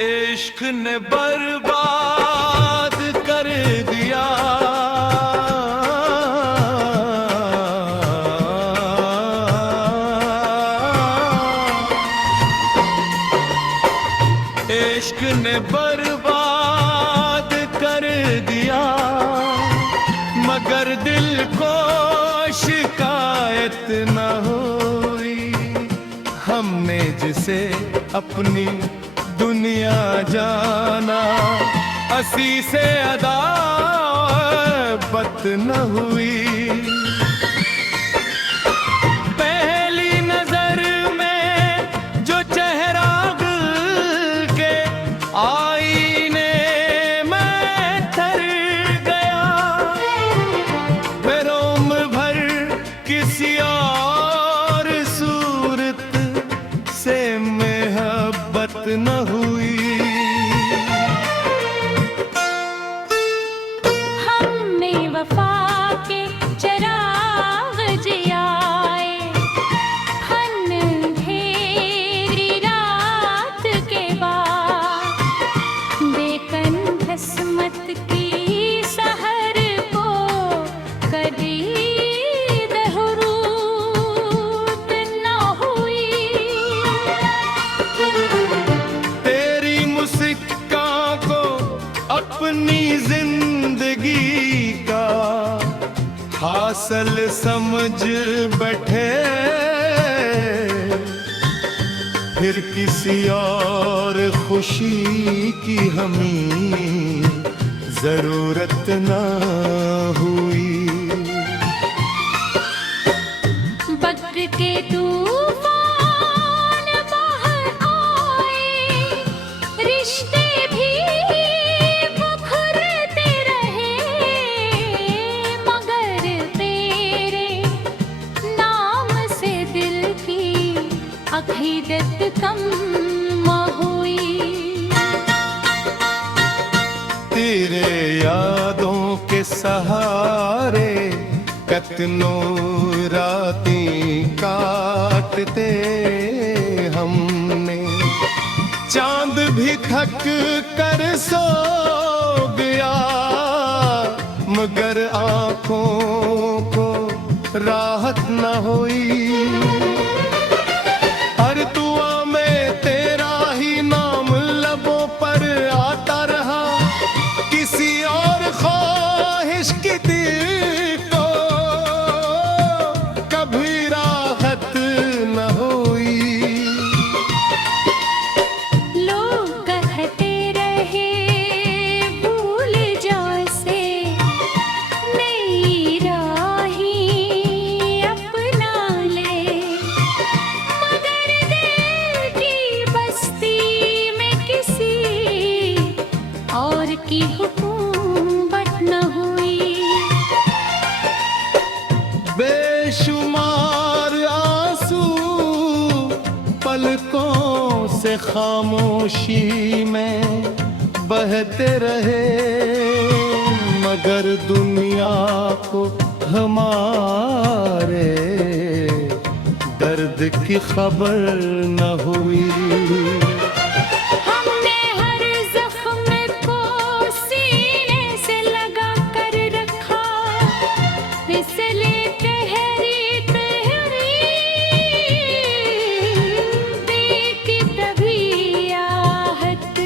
इश्क ने बर्बाद कर दिया। इश्क ने बर्बाद कर दिया, मगर दिल को शिकायत न हुई। हमने जिसे अपनी दुनिया जाना, असी से अदावत न हुई। पहली नजर में जो चेहरा दिल के आईने में ठहर गया, बेरोम भर किसी और सूरत से मोहब्बत न हुई। हमने वफा के चिराग जियाए, अंधेरी रात के बाद बेकन किस्मत की सहर को कभी दहरूत न हुई। तेरी मुस्कान को अपनी जिंदगी का हासिल समझ बैठे, फिर किसी और खुशी की हमें जरूरत ना हुई। वक्त के तूफान बाहर आए, रिश्ते भी बिखरते रहे, मगर तेरे नाम से दिल की अकीदत कम हुई। तेरे यादों के सहारे कतनों रातें काटते हमने, चांद भी थक कर सो गया, मगर आंखों को राहत न हुई। हर दुआ में तेरा ही नाम लबों पर आता रहा, किसी और ख्वाहिश की दिल को कभी राहत न हुई। लोग कहते रहे भूल जा से, नई राहें अपना ले, मगर दिल की बस्ती में किसी और की हुकूमत न हुई। बेशुमार आंसू पलकों से खामोशी में बहते रहे, मगर दुनिया को हमारे दर्द की खबर न हुई। हमने हर जख्म को सीने से लगा कर रखा, इसलिए ठहरी देखी तभी आहत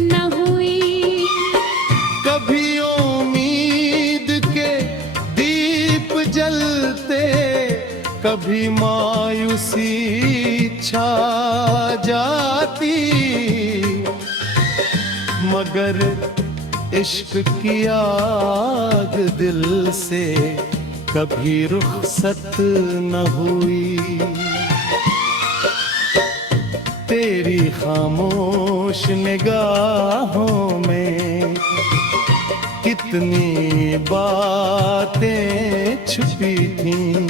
न हुई। कभी उम्मीद के दीप जलते, कभी मायूसी छा जाती, मगर इश्क की आग दिल से कभी रुखसत न हुई। तेरी खामोश निगाहों में कितनी बातें छुपी थीं,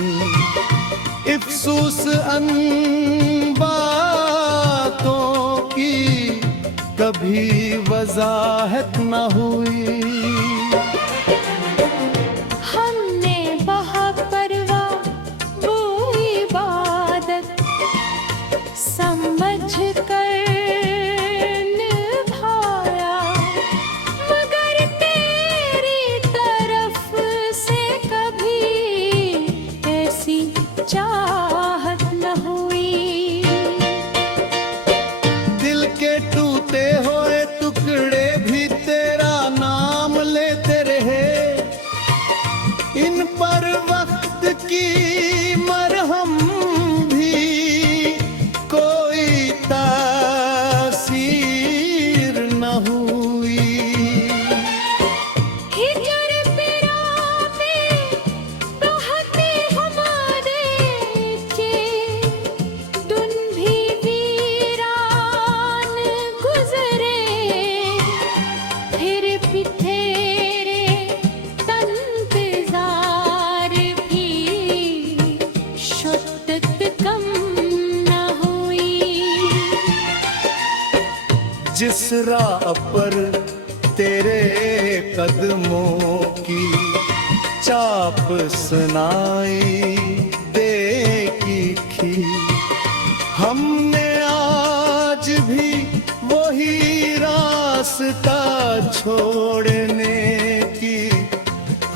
अफसोस अन बातों की कभी वजाहत न हुई। हमने बहुत परवाह वो इबादत समझ कर राह पर तेरे कदमों की चाप सुनाई देगी। हमने आज भी वही रास्ता छोड़ने की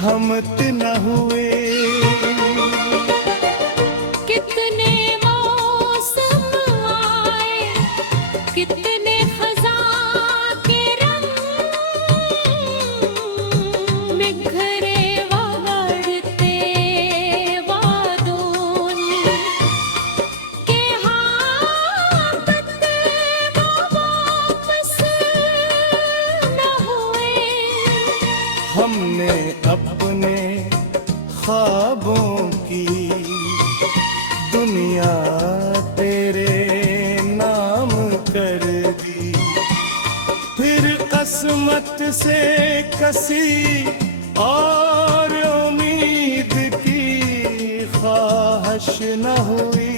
हिम्मत न हुए। कितने मौसम आए, कितने खज़ां के रंग बिखरे वगड़ते वादों ने, के हाथ वापस न हुए। हमने अपने ख्वाबों की दुनिया तेरे नाम कर दी। फिर किस्मत से कसी और उम्मीद की ख्वाहिश न हुई।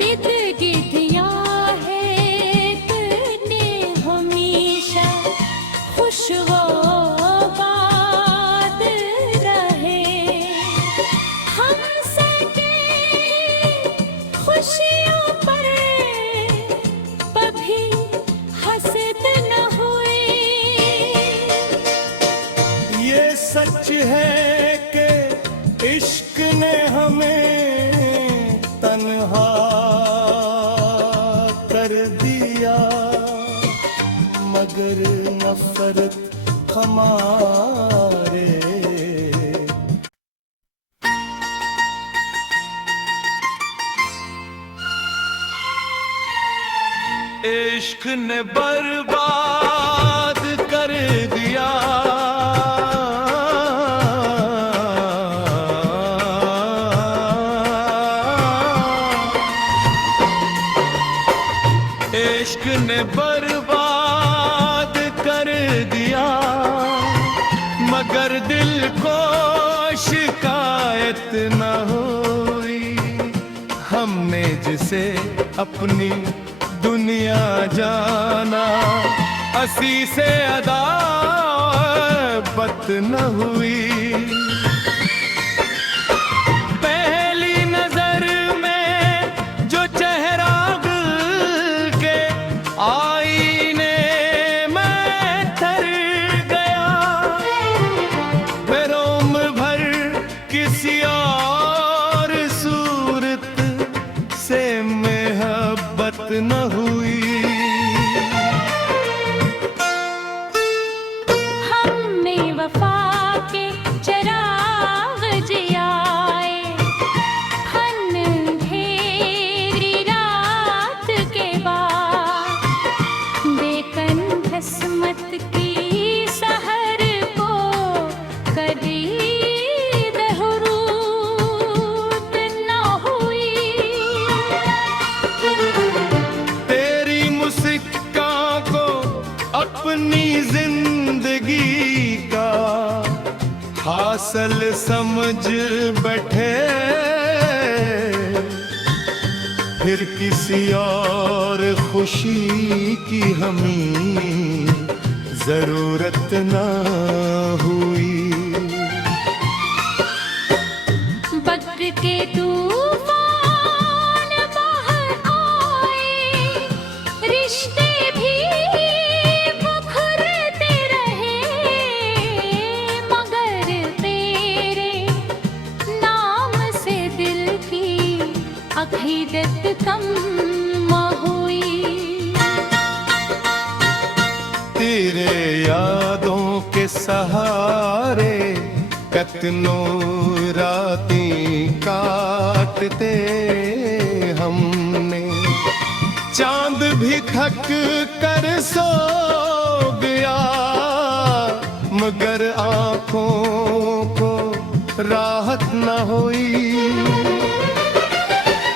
बिद गिद्दिया है तूने हमेशा खुशगवार रहे। हम सके खुशियों पर कभी हसद न हुए। ये सच है कि इश्क ने हमें तन्हा कर दिया, मगर नफरत हमारे। इश्क ने बर्बाद कर दिया, इश्क ने बर्बाद कर दिया, मगर दिल को शिकायत न हुई। हमने जिसे अपनी दुनिया जाना, असी से अदावत न हुई। पहली नजर में जो चेहरा दिल के आईने में ठहर गया, फिर उम्र भर किसी और सूरत से मोहब्बत न हुई। हमने वफा के चिराग जियाए, अंधेरी रात के बाद बेकन किस्मत की सहर को कभी ज़रूरत न हुई। तेरी मुस्कान को अपनी जिंदगी का हासिल समझ बैठे, फिर किसी और खुशी की हमें जरूरत ना हुई। वक्त के तूफान बाहर आए, रिश्ते भी बिखरते रहे, मगर तेरे नाम से दिल की अकीदत कम हुई। तेरे यादों के सहारे कतनो रातें काटते हमने, चांद भी थक कर सो गया, मगर आंखों को राहत न हुई।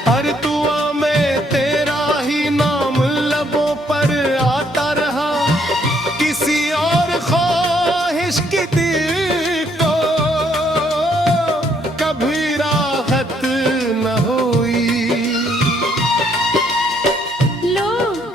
हर दुआ में तेरा ही नाम लबों पर आता रहा, किसी और ख्वाहिश की दिल को कभी राहत न हुई। लोग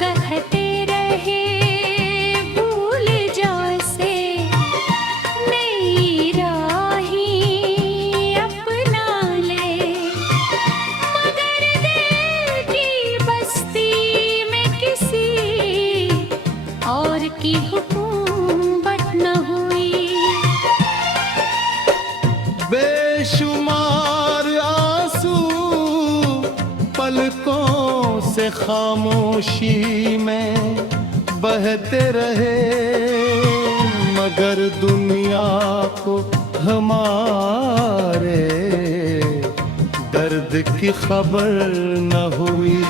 बेशुमार आंसू पलकों से खामोशी में बहते रहे, मगर दुनिया को हमारे दर्द की खबर न हुई।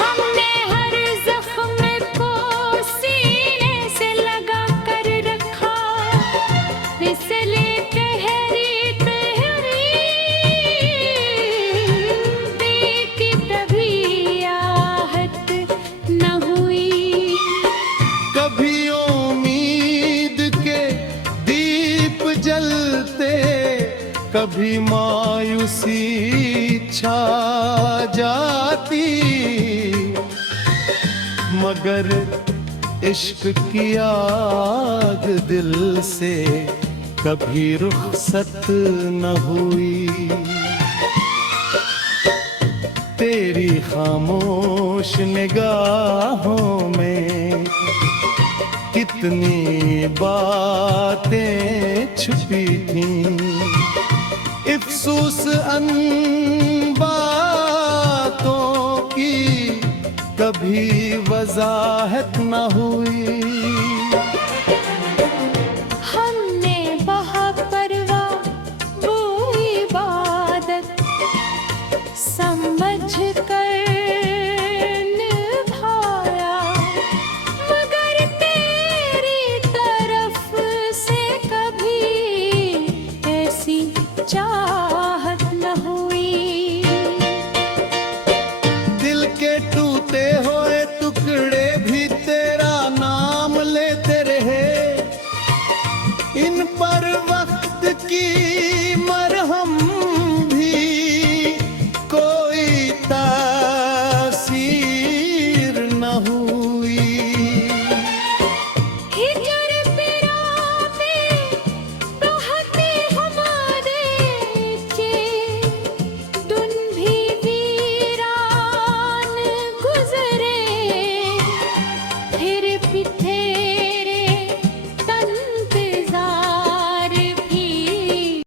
हमने हर जख्म को सीने से लगा कर रखा, इसलिए ठहरी देखी तभी आहत न हुई। कभी उम्मीद के दीप जलते, कभी मायूसी छा जाती, मगर इश्क की आग दिल से कभी रुखसत न हुई। तेरी खामोश निगाहों में कितनी बातें छुपी थीं, अफसोस अन बातों की कभी वजाहत न हुई।